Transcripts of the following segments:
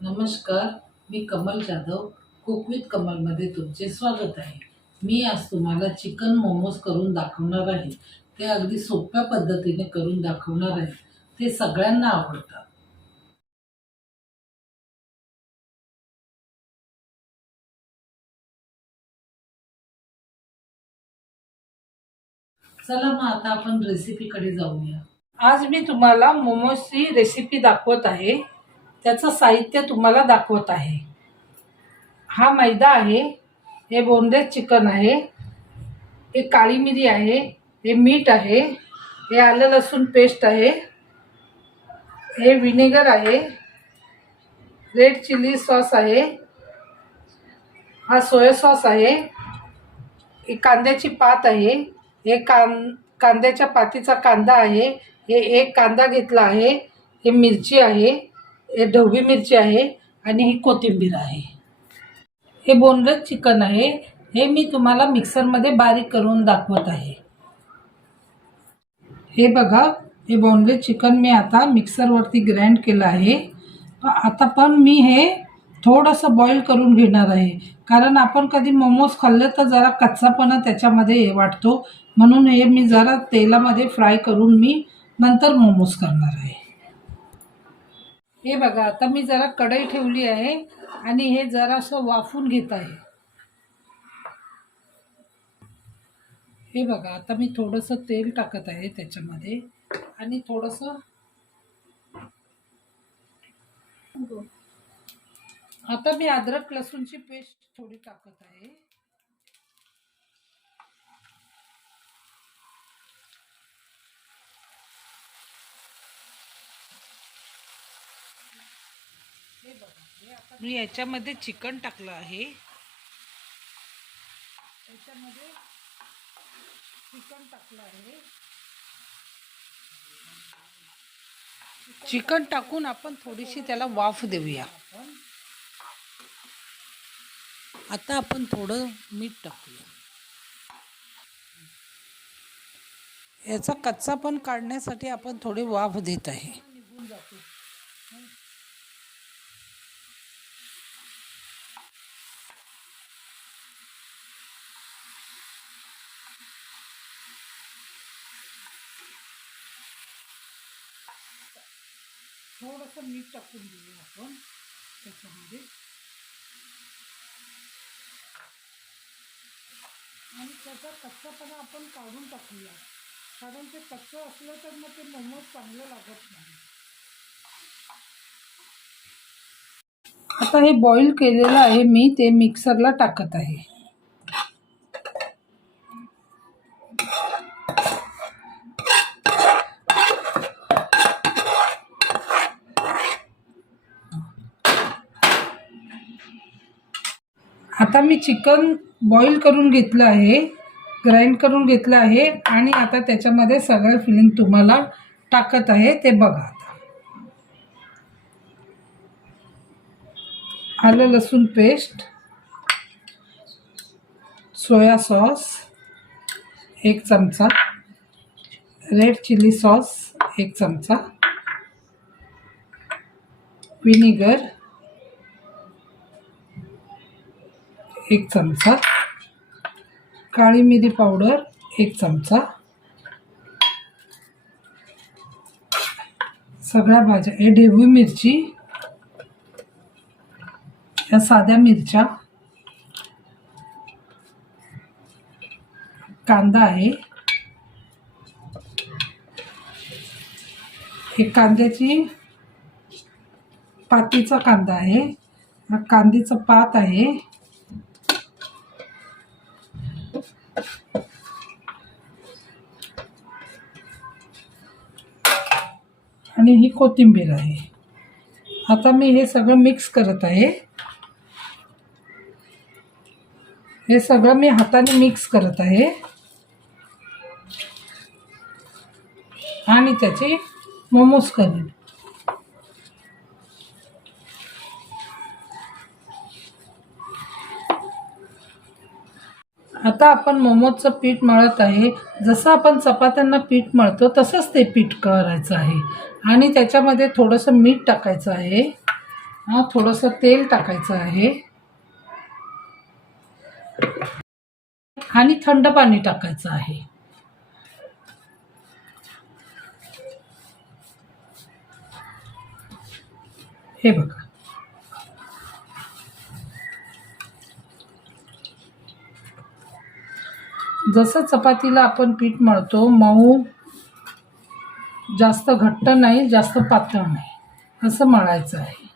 नमस्कार. मी Kamal Jadhav. Cook with कमलमध्ये तुमचे स्वागत आहे. मी आज तुम्हाला चिकन मोमोज करून दाखवणार आहे. ते अगदी सोप्या पद्धतीने करून दाखवणार आहे. ते सगळ्यांना आवडतात. चला मग आता आपण रेसिपीकडे जाऊया. आज मी तुम्हाला मोमोजची रेसिपी दाखवत आहे. त्याचं साहित्य तुम्हाला दाखवत आहे. हा मैदा आहे, हे बोनलेस चिकन आहे, हे काळी मिरी आहे, हे मीठ आहे, हे आलं लसूण पेस्ट आहे, हे विनेगर आहे, रेड चिली सॉस आहे, हा सोया सॉस आहे, ही कांद्याची पात आहे, हे कांद्याच्या पातीचा कांदा आहे, हे एक कांदा घेतला आहे, हे मिरची आहे, हे ढोबळी मिरची आहे आणि ही कोथिंबीर आहे. हे बोनलेस चिकन आहे. हे मी तुम्हाला मिक्सरमध्ये बारीक करून दाखवत आहे. हे बघा, हे बोनलेस चिकन मी आता मिक्सरवरती ग्राइंड केलं आहे. आता पण मी हे थोडंसं बॉईल करून घेणार आहे, कारण आपण कधी मोमोज खाल्ले तर जरा कच्चापणा त्याच्यामध्ये वाटतो, म्हणून हे मी जरा तेलामध्ये फ्राय करून मी नंतर मोमोज करणार आहे. हे बघा, आता मी जरा कढई ठेवली आहे आणि हे जरासं वाफून घेत आहे. हे बघा, आता मी थोडंसं तेल टाकत आहे त्याच्यामध्ये आणि थोडंसं आता मी अद्रक लसूणची पेस्ट थोडी टाकत आहे. हे बघा, हे आता मी याच्यामध्ये चिकन टाकलं आहे. याच्यामध्ये चिकन टाकलं आहे. चिकन टाकून आपण थोडीशी त्याला वाफ देऊया. आता आपण थोडं मीठ टाकूया. याचा कच्चापण काढण्यासाठी आपण थोडी वाफ देत आहे. थोडंसं मीठ टाकून देऊया आपण त्याच्यामध्ये आणि त्याचा कच्चापणा आपण काढून टाकूया, कारण ते कच्चं असलं तर मग ते मोमोज चांगलं लागत नाही. आता हे बॉईल केलेलं आहे, मी ते मिक्सरला टाकत आहे. आता मी चिकन बॉईल करून घेतलं आहे, ग्राइंड करून घेतलं आहे आणि आता त्याच्यामध्ये सगळं फिलिंग तुम्हाला टाकत आहे. ते बघा, आता आलं लसूण पेस्ट, सोया सॉस 1 चमचा, रेड चिली सॉस 1 चमचा, विनेगर 1 चमचा, काळी मिरी पावडर 1 चमचा, सगळ्या भाज्या, हे ढोबळी मिरची, या साध्या मिरच्या, कांदा आहे, हे कांद्याची पातीचा कांदा आहे, हा कांद्याचं पात आहे, आणि ही कोथिंबीर आहे. आता मी हे सगळं मिक्स करत आहे. हे सगळं मी हाताने मिक्स करत आहे आणि त्याचे मोमोज करेन. आता आपण मोमोजचं पीठ मळत आहे. जसं आपण चपात्यांना पीठ मळतो तसंच ते पीठ करायचं आहे आणि त्याच्यामध्ये थोडंसं मीठ टाकायचं आहे हा थोडंसं तेल टाकायचं आहे आणि थंड पाणी टाकायचं आहे. हे बघा, जसं चपातीला आपण पीठ मळतो, मऊ, जास्त घट्ट नाही जास्त पातळ नाही असं मळायचं आहे.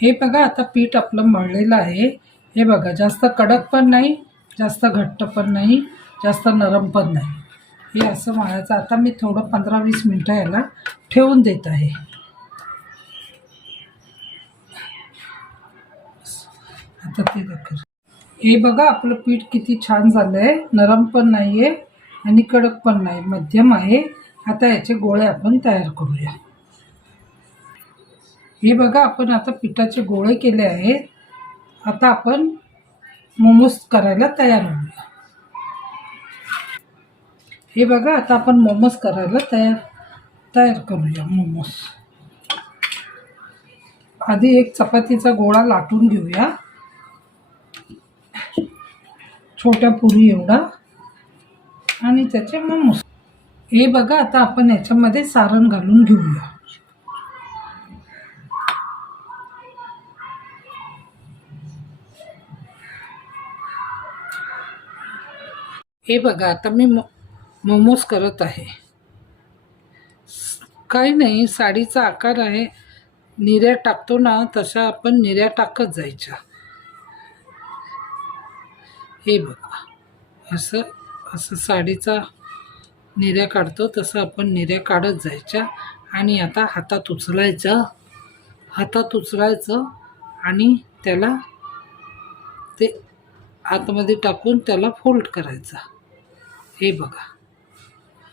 हे बघा, आता पीठ आपलं मळलेलं आहे. हे बघा, जास्त कडक पण नाही जास्त घट्ट पण नाही जास्त नरम पण नाही. हे असं मळायचं. आता मी थोडं 15-20 मिनटं याला ठेवून देत आहे. आता ते दाखव. हे बघा, आपलं पीठ किती छान झालं आहे. नरम पण नाही आहे आणि कडक पण नाही, मध्यम आहे. आता याचे गोळे आपण तयार करूया. हे बघा, आपण आता पिठाचे गोळे केले आहेत. आता आपण मोमोज करायला तयार होऊया. हे बघा, आता आपण मोमोज करायला तयार करूया. मोमोज आधी एक चपातीचा गोळा लाटून घेऊया, छोट्या पुरी एवढा, आणि त्याचे मोमोज. हे बघा, आता आपण याच्यामध्ये सारण घालून घेऊया. हे बघा, आता मी मोमोज करत आहे. काही नाही, साडीचा आकार आहे. निर्या टाकतो ना तशा आपण निर्या टाकत जायच्या. हे बघा, असं असं साडीचा निर्या काढतो तसं आपण निर्या काढत जायच्या. आणि आता हातात उचलायचं आणि त्याला ते आतमध्ये टाकून त्याला फोल्ड करायचा. हे बघा,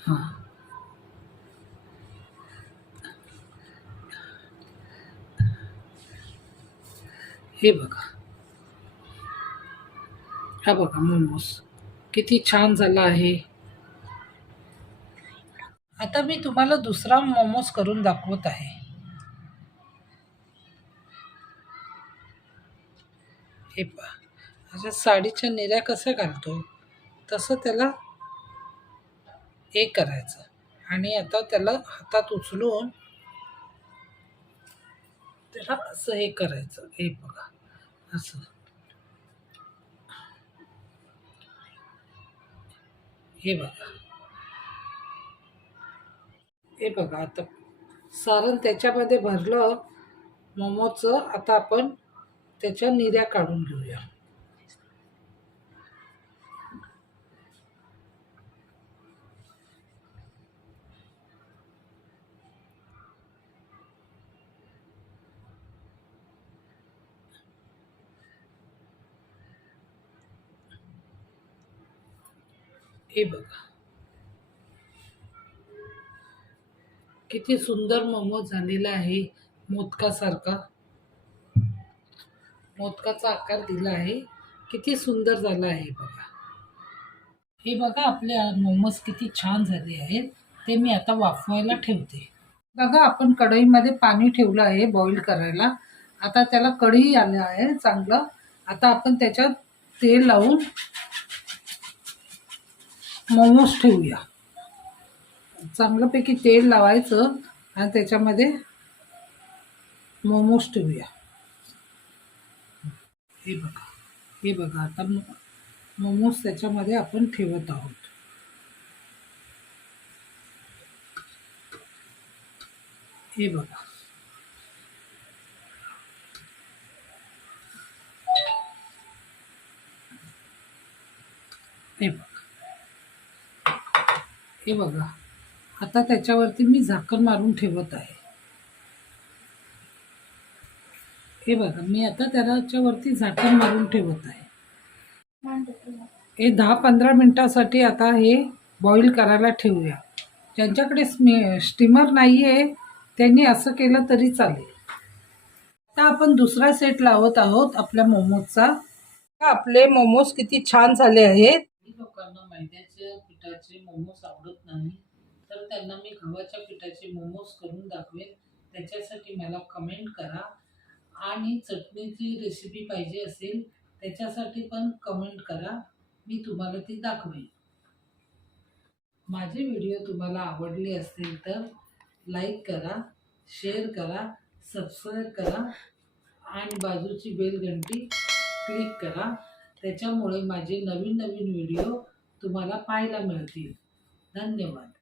हां, हे बघा, हा बघा मोमोज किती छान झाला आहे. आता मी तुम्हाला दुसरा मोमोज करून दाखवत आहे. हे पहा, अशा साडीच्या निर्या कसं घालतो तसं त्याला हे करायचं. आणि आता त्याला हातात उचलून त्याला असं हे करायचं. हे बघा, असं. हे बघा, हे बघा, आता सारण त्याच्यामध्ये भरलं मोमोजचं. आता आपण त्याच्या निर्या काढून घेऊया. हे बघा, किती सुंदर मोमोज झालेला आहे. मोदकासारखा मोदकाचा आकार दिला आहे. किती सुंदर झाला आहे बघा. हे बघा, आपले मोमोज किती छान झाले आहेत. ते मी आता वाफवायला ठेवते. बघा, आपण कढईमध्ये पाणी ठेवलं आहे बॉईल करायला. आता त्याला कढई आलं आहे चांगलं. आता आपण त्याच्यात तेल लावून मोमोज ठेवूया. चांगल्यापैकी तेल लावायचं आणि त्याच्यामध्ये मोमोज ठेवूया. हे बघा, हे बघा, आता मोमोज त्याच्यामध्ये आपण ठेवत आहोत. हे बघा, हे बघा, हे बघा. आता त्याच्यावरती मी झाकण मारून ठेवत आहे. हे बघा, मी आता त्याच्यावरती झाकण मारून ठेवत आहे. हे 10-15 मिनिटासाठी आता हे बॉईल करायला ठेवूया. ज्यांच्याकडे स्टीमर नाही आहे त्यांनी असं केलं तरी चालेल. आता आपण दुसरा सेट लावत आहोत आपल्या मोमोजचा. आपले मोमोज किती छान झाले आहेत. लोकांना मैद्याच्या पिठाचे मोमोज आवडत नाही, तर त्यांना मी गव्हाच्या पिठाचे मोमोज करून दाखवेन. त्याच्यासाठी मला कमेंट करा. आणि चटणीची रेसिपी पाहिजे असेल त्याच्यासाठी पण कमेंट करा, मी तुम्हाला ती दाखवेन. माझे व्हिडिओ तुम्हाला आवडले असतील तर लाईक करा, शेअर करा, सबस्क्राईब करा आणि बाजूची बेल घंटी क्लिक करा. त्याच्यामुळे माझे नवीन नवीन व्हिडिओ तुम्हाला पाहायला मिळतील. धन्यवाद.